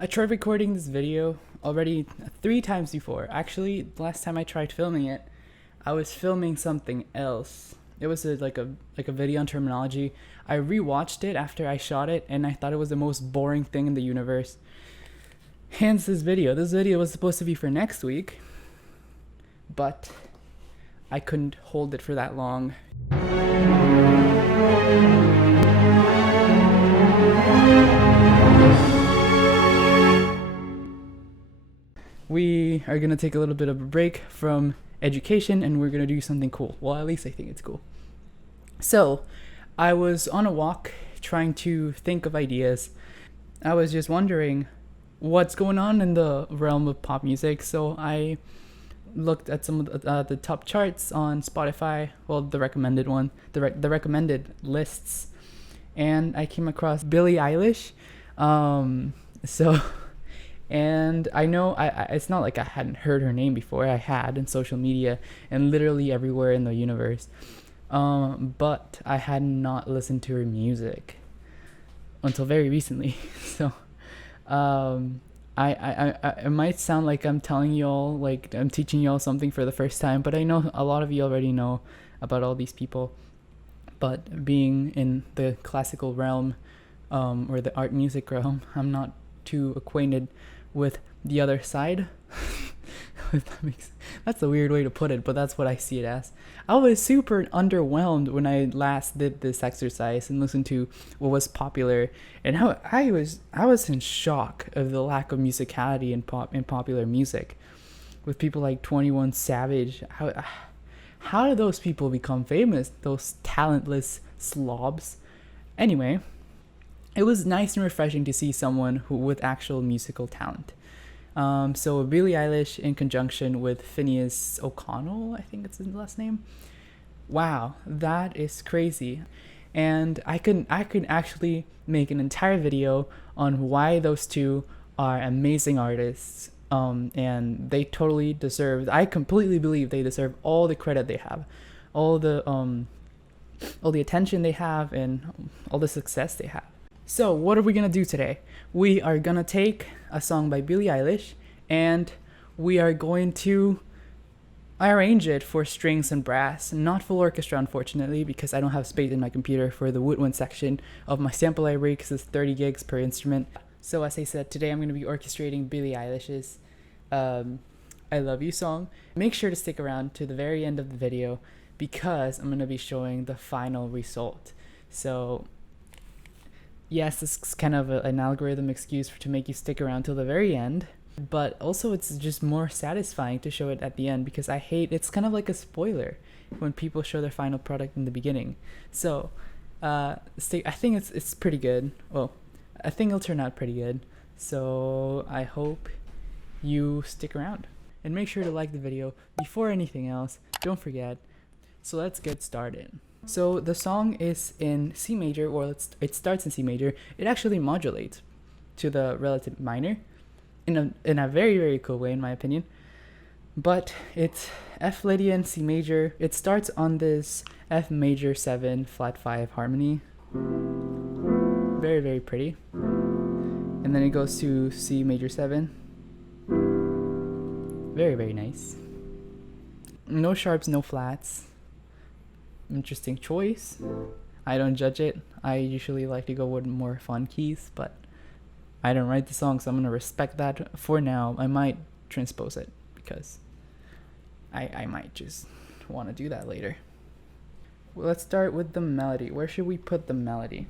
I tried recording this video already 3 times before. Actually, the last time I tried filming it, I was filming something else. It was like a video on terminology. I rewatched it after I shot it, and I thought it was the most boring thing in the universe. Hence this video. This video was supposed to be for next week, but I couldn't hold it for that long. We are gonna take a little bit of a break from education and we're gonna do something cool. Well, at least I think it's cool. So, I was on a walk trying to think of ideas. I was just wondering what's going on in the realm of pop music. So I looked at some of the top charts on Spotify. Well, the recommended one, the recommended lists, and I came across Billie Eilish. So. And I know it's not like I hadn't heard her name before. I had in social media and literally everywhere in the universe. But I had not listened to her music until very recently. So it might sound like I'm telling y'all, like I'm teaching y'all something for the first time, but I know a lot of you already know about all these people. But being in the classical realm, or the art music realm, I'm not too acquainted with the other side. That's a weird way to put it, but that's what I see it as. I was super underwhelmed when I last did this exercise and listened to what was popular, and how I was in shock of the lack of musicality in popular music, with people like 21 Savage. How did those people become famous? Those talentless slobs. Anyway, it was nice and refreshing to see someone who with actual musical talent. So Billie Eilish in conjunction with Phineas O'Connell, I think it's his last name. Wow, that is crazy. And I could actually make an entire video on why those two are amazing artists. And they totally deserve. I completely believe they deserve all the credit they have, all the attention they have, and all the success they have. So what are we gonna do today? We are gonna take a song by Billie Eilish and we are going to arrange it for strings and brass, not full orchestra unfortunately, because I don't have space in my computer for the woodwind section of my sample library because it's 30 gigs per instrument. So as I said, today I'm gonna be orchestrating Billie Eilish's I Love You song. Make sure to stick around to the very end of the video because I'm gonna be showing the final result. So yes, this is kind of an algorithm excuse to make you stick around till the very end, but also it's just more satisfying to show it at the end because it's kind of like a spoiler when people show their final product in the beginning. So I think it's pretty good. Well, I think it'll turn out pretty good. So I hope you stick around and make sure to like the video before anything else. Don't forget. So let's get started. So the song is in C major, or it starts in C major. It actually modulates to the relative minor in a very, very cool way in my opinion. But it's F Lydian C major. It starts on this F major 7 flat 5 harmony. Very, very pretty. And then it goes to C major 7. Very, very nice. No sharps, no flats. Interesting choice. I don't judge it. I usually like to go with more fun keys, but I don't write the song, so I'm gonna respect that for now. I might transpose it because I might just want to do that later. Well, let's start with the melody. Where should we put the melody?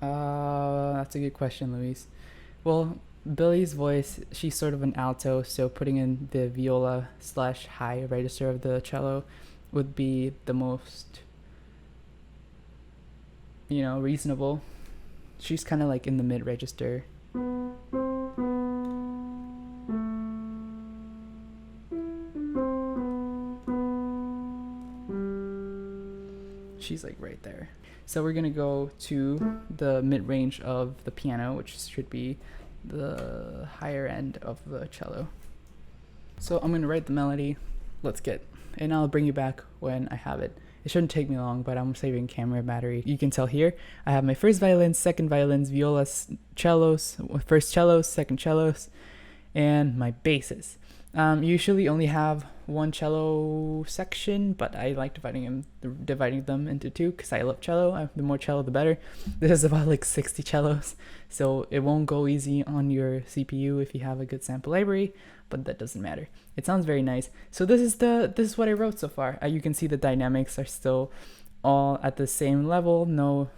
That's a good question, Luis. Well, Billie's voice, she's sort of an alto, so putting in the viola / high register of the cello would be the most, reasonable. She's kind of like in the mid register. She's like right there. So we're gonna go to the mid range of the piano, which should be the higher end of the cello. So I'm gonna write the melody. And I'll bring you back when I have it It shouldn't take me long, but I'm saving camera battery. You can tell here, I have my first violins, second violins, violas, cellos, first cellos, second cellos, and my basses. Usually only have one cello section, but I like dividing them into two because I love cello. The more cello, the better. This is about like 60 cellos, so it won't go easy on your CPU if you have a good sample library, but that doesn't matter. It sounds very nice. So this is what I wrote so far. You can see the dynamics are still all at the same level. No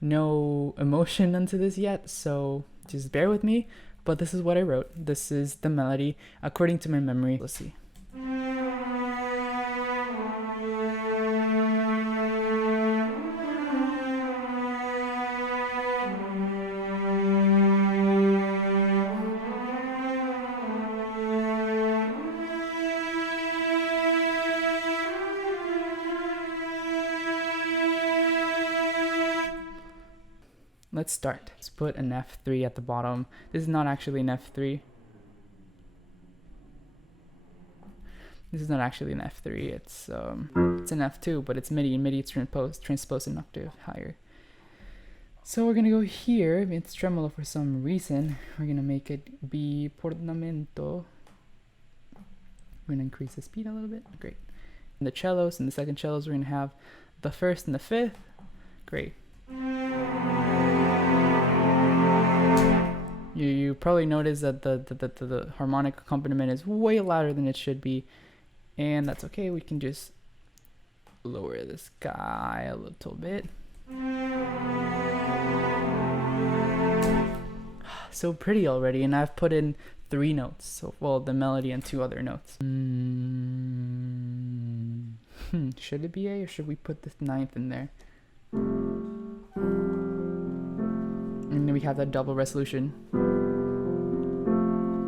no emotion into this yet, so just bear with me. But this is what I wrote. This is the melody according to my memory. Let's see. Let's start. Let's put an F3 at the bottom. This is not actually an F3. This is not actually an F3. It's an F2, but it's MIDI. In MIDI, it's transposed an octave higher. So we're gonna go here. It's tremolo for some reason. We're gonna make it be portamento. We're gonna increase the speed a little bit. Great. And the cellos and the second cellos, we're gonna have the first and the fifth. Great. You probably notice that the harmonic accompaniment is way louder than it should be, and that's okay. We can just lower this guy a little bit. So pretty already, and I've put in 3 notes. So, well, the melody and 2 other notes. Should it be A, or should we put the 9th in there? And then we have that double resolution.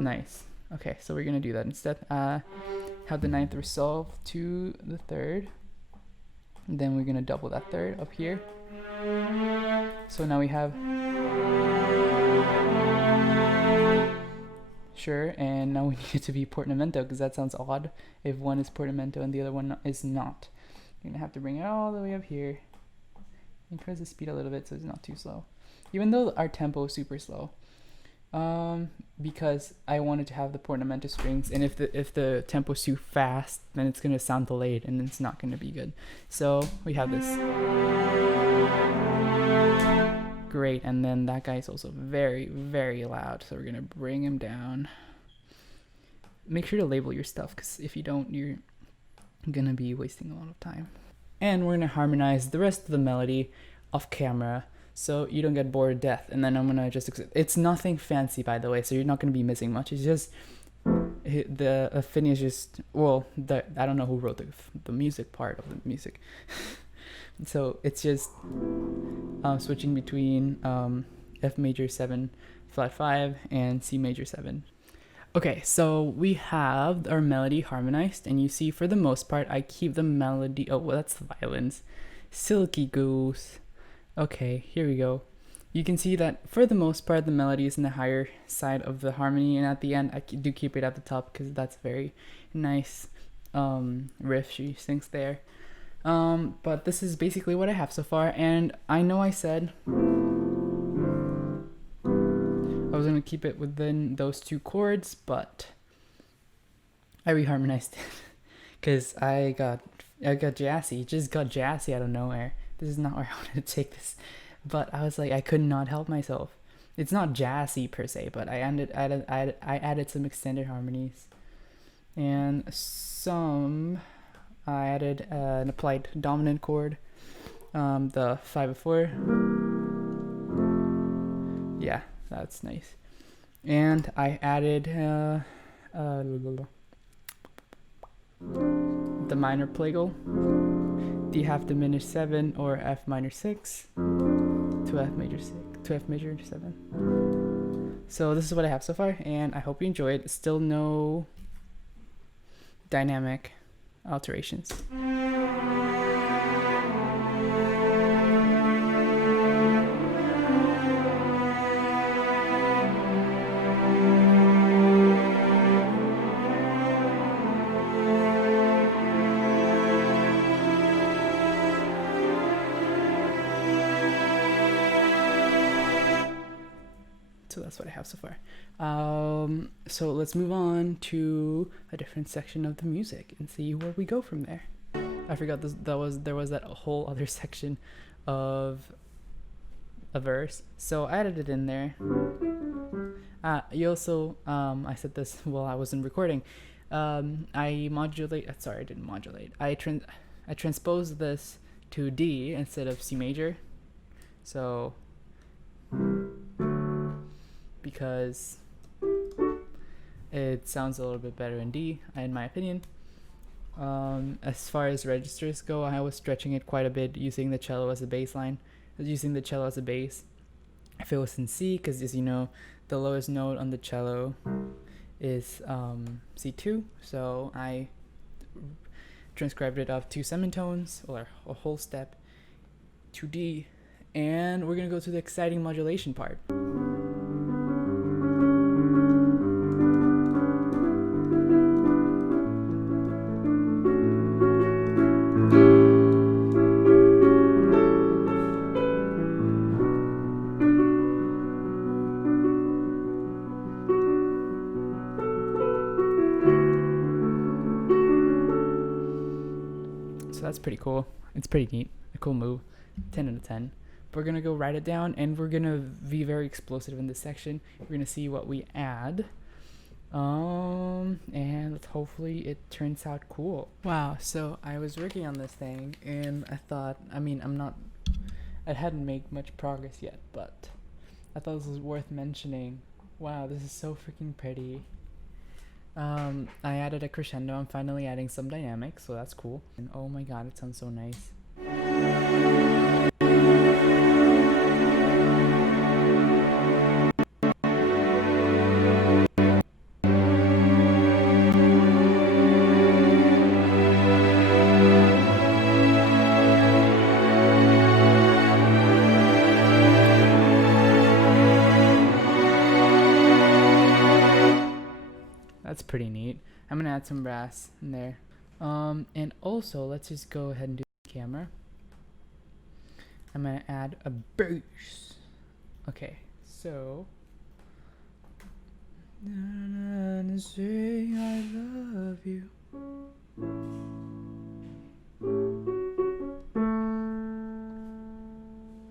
Nice. Okay, so we're gonna do that instead. Have the 9th resolve to the 3rd. Then we're gonna double that 3rd up here. So now we have sure, and now we need it to be portamento because that sounds odd if one is portamento and the other one is not. You're gonna have to bring it all the way up here. Increase the speed a little bit so it's not too slow. Even though our tempo is super slow, because I wanted to have the portamento strings, and if the tempo is too fast, then it's gonna sound delayed and it's not gonna be good. So we have this. Great, and then that guy is also very, very loud, so we're gonna bring him down. Make sure to label your stuff, because if you don't, you're gonna be wasting a lot of time. And we're gonna harmonize the rest of the melody off camera, so you don't get bored to death. And then I'm gonna just, it's nothing fancy, by the way, so you're not gonna be missing much. It's just the finish is, well, I don't know who wrote the music part of the music. So it's just switching between F major 7 flat 5 and C major 7. Okay, so we have our melody harmonized, and you see for the most part I keep the melody, oh well, that's the violins. Silky goose. Okay, here we go. You can see that for the most part the melody is in the higher side of the harmony, and at the end I do keep it at the top because that's very nice riff she sings there. But this is basically what I have so far, and I know I said I was gonna keep it within those 2 chords, but I reharmonized it because I got jazzy. Just got jazzy out of nowhere. This is not where I wanted to take this, but I was like, I could not help myself. It's not jazzy per se, but I added some extended harmonies, and I added an applied dominant chord, the 5/4. Yeah, that's nice. And I added the minor plagal, D half diminished 7 or F minor 6 to F major 7. So this is what I have so far, and I hope you enjoyed. Still no dynamic alterations. so that's what I have so far. So let's move on to a different section of the music and see where we go from there. I forgot there was that whole other section of a verse, so I added it in there. You also, I said this while I wasn't recording. I didn't modulate. I transposed this to D instead of C major. So, because it sounds a little bit better in D, in my opinion. As far as registers go, I was stretching it quite a bit, using the cello as a bass line. Using the cello as a bass. If it was in C, because as you know, the lowest note on the cello is C2, so I transcribed it up 2 semitones, or a whole step, to D, and we're gonna go to the exciting modulation part. So that's pretty cool. It's pretty neat. A cool move. 10 out of 10. We're going to go write it down, and we're going to be very explosive in this section. We're going to see what we add. And hopefully it turns out cool. Wow, so I was working on this thing, and I thought, I hadn't made much progress yet, but I thought this was worth mentioning. Wow, this is so freaking pretty. I added a crescendo. I'm finally adding some dynamics, so that's cool. And oh my god, it sounds so nice. That's pretty neat. I'm gonna add some brass in there. And also, let's just go ahead and do the camera. I'm gonna add a bass. Okay, so say I love you.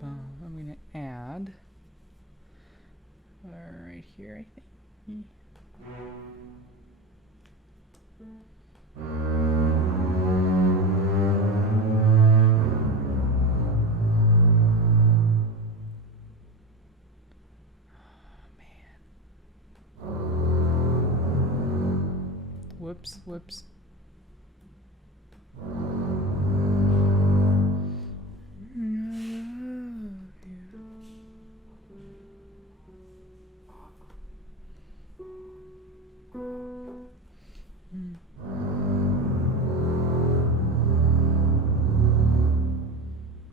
I'm gonna add right here, I think. Whoops.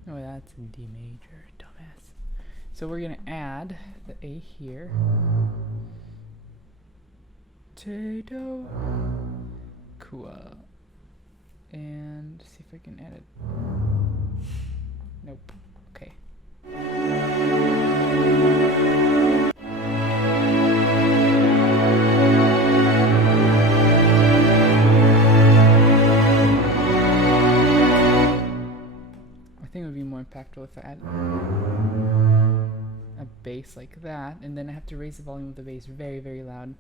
Oh, that's in D major, dumbass. So we're gonna add the A here. Potato. Cool. And see if I can add it. Nope. Okay. I think it would be more impactful if I add a bass like that, and then I have to raise the volume of the bass very, very loud.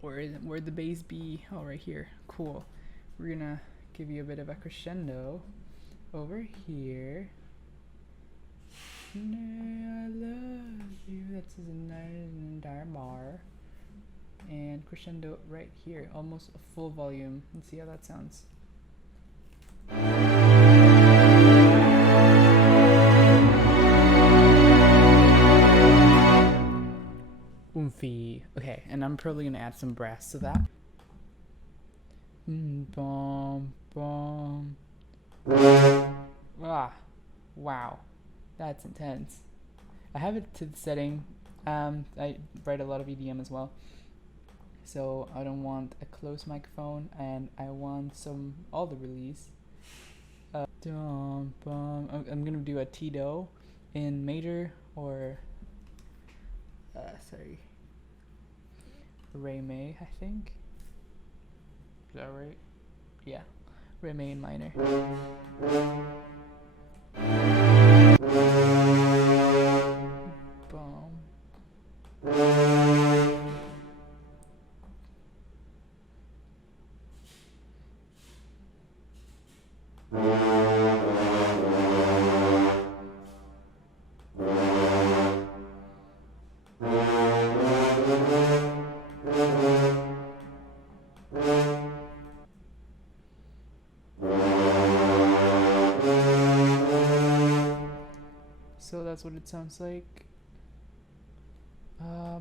Where'd the bass be? Oh, right here. Cool. We're gonna give you a bit of a crescendo over here. I love you. That's an entire bar. And crescendo right here. Almost a full volume. Let's see how that sounds. Oomphy. Okay, and I'm probably gonna add some brass to that. Bom, bom. Ah, wow, that's intense. I have it to the setting. I write a lot of EDM as well, so I don't want a close microphone, and I want all the release. I'm gonna do a T-do in major or sorry, Re May, I think. Is that right? Yeah, Re May in minor. Boom. So that's what it sounds like. Gonna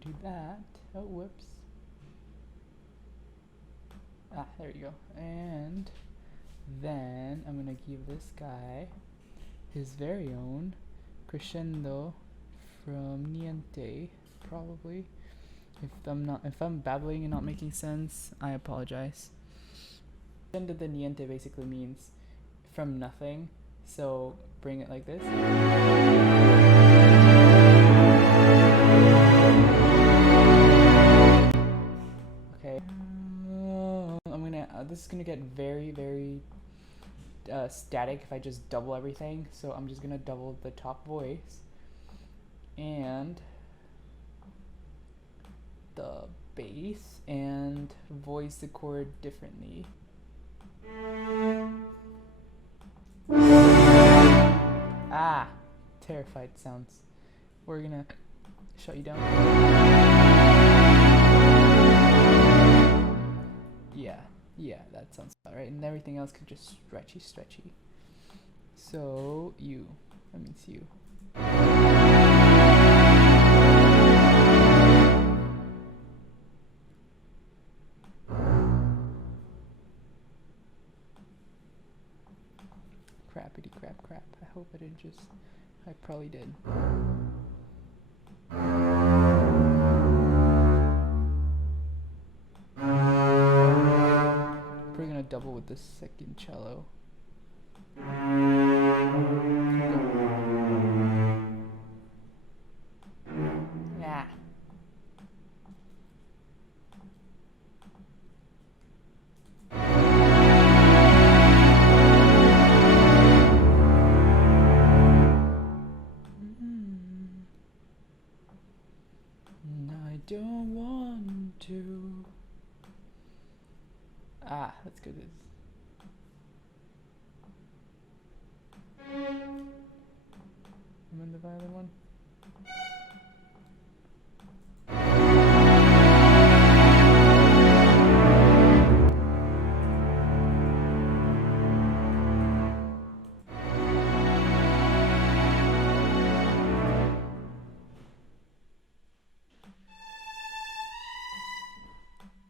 do that. Oh, whoops. Ah, there you go. And then I'm gonna give this guy his very own crescendo from Niente, probably. If I'm babbling and not making sense, I apologize. Crescendo de Niente basically means from nothing. So bring it like this. Okay. This is gonna get very, very static if I just double everything. So I'm just gonna double the top voice and the bass and voice the chord differently. Ah, terrified sounds. We're gonna shut you down. Yeah, that sounds about right. And everything else could just stretchy. So that means you. Crappity crap. I hope I didn't just, I probably did. We're gonna double with the second cello. Yeah. I don't want to. Ah, let's go this. I'm in the violin one.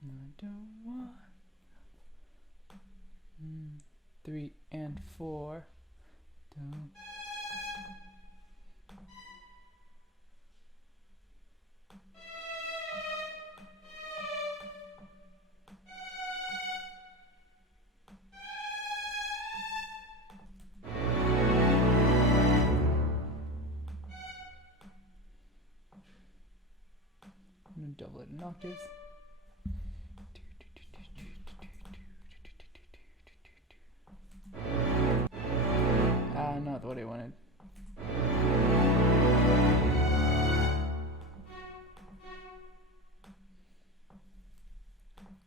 I don't want 3 and 4. Don't. I'm gonna double it in octaves. Not what I wanted.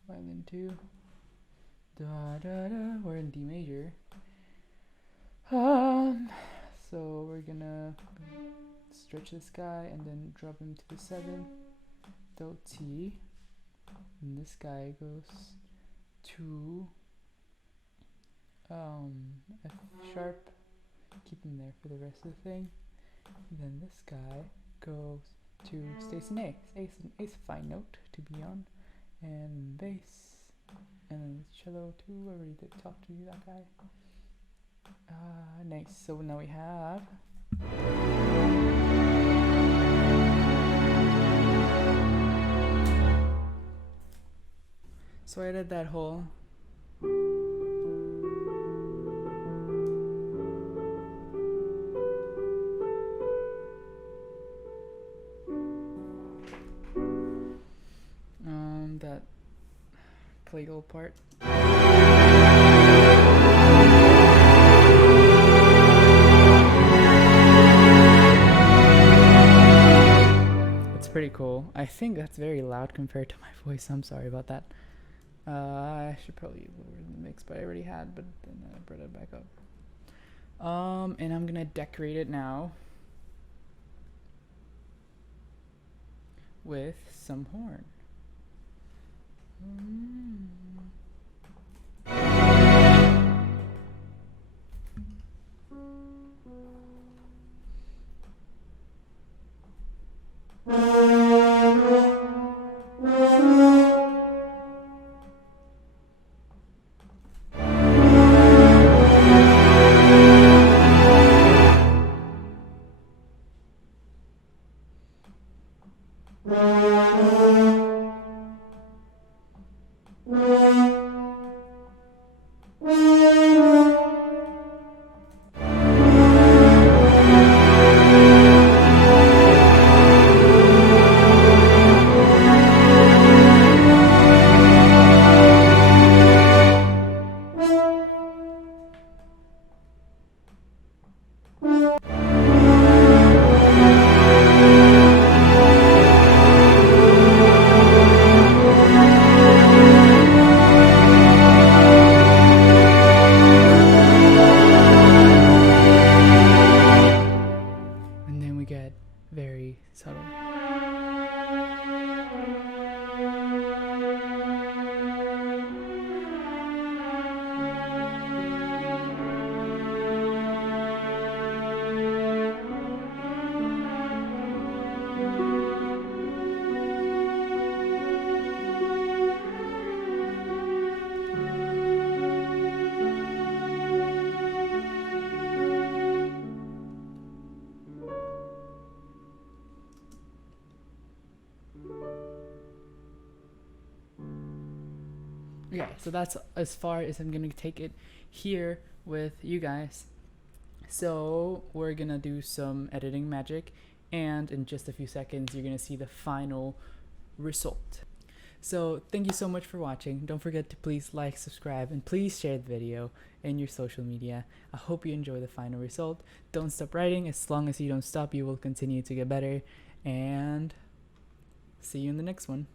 Violin 2. We're in D major. So we're gonna stretch this guy and then drop him to the 7. Do T. And this guy goes to F sharp. Keep him there for the rest of the thing. And then this guy goes to stays in A. A's a fine note to be on. And bass. And then cello too. I already did talk to you, that guy. Nice. So now we have so I did that whole play a little part. It's pretty cool. I think that's very loud compared to my voice. I'm sorry about that. I should probably lower the mix, but I already had, but then I brought it back up. And I'm gonna decorate it now with some horn. And then we get very subtle. Okay, so that's as far as I'm gonna take it here with you guys. So we're gonna do some editing magic, and in just a few seconds you're gonna see the final result. So thank you so much for watching. Don't forget to please like, subscribe, and please share the video in your social media. I hope you enjoy the final result. Don't stop writing. As long as you don't stop, you will continue to get better. And see you in the next one.